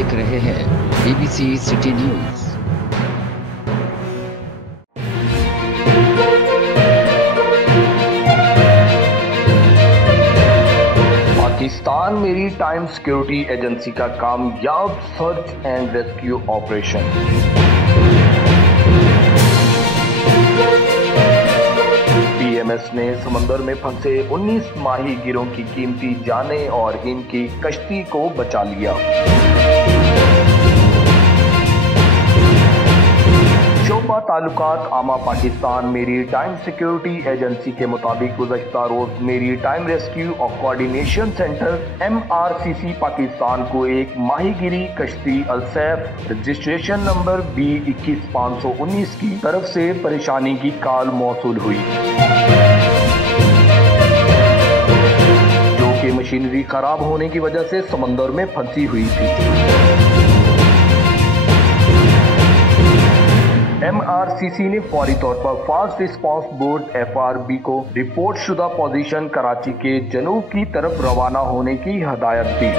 देख रहे हैं BBC city news. Pakistan maritime security agency का कामयाब search and rescue operation. PMS ने समंदर में फंसे 19 माहीगिरों की कीमती जानें और इनकी कश्ती को बचा लिया। शोबा ताल्लुकात आमा पाकिस्तान मेरीटाइम सिक्योरिटी एजेंसी के मुताबिक गुज़श्ता रोज मेरीटाइम रेस्क्यू और कोऑर्डिनेशन सेंटर MRCC पाकिस्तान को एक माहीगिरी कश्ती अलसैफ रजिस्ट्रेशन नंबर B21519 की तरफ से परेशानी की कॉल मौसूल हुई, जो कि मशीनरी खराब होने की वजह से समंदर में फंसी हुई थी। MRCC ने फौरी तौर पर फास्ट रिस्पांस बोर्ड FRB को रिपोर्ट शुदा पोजीशन कराची के जनूब की तरफ रवाना होने की हदायत दी,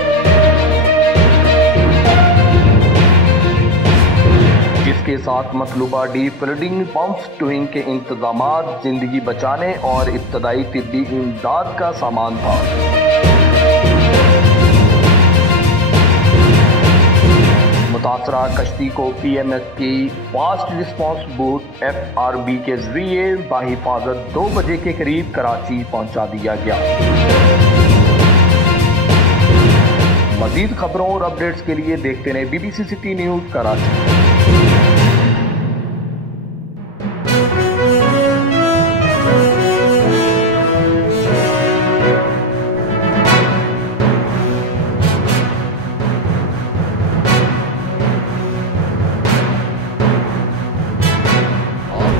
जिसके साथ मतलूबा डी फ्लडिंग पंप्स टूइंग के इंतजामात, जिंदगी बचाने और इब्तदाई तिब्बी इमदाद का सामान था। मुतासरा कश्ती को PMS की फास्ट रिस्पांस बोट FRB के जरिए बाहिफाजत 2 बजे के करीब कराची पहुंचा दिया गया। मजीद खबरों और अपडेट्स के लिए देखते रहे BBC सिटी न्यूज कराची।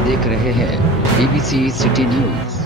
देख रहे हैं BBC सिटी न्यूज।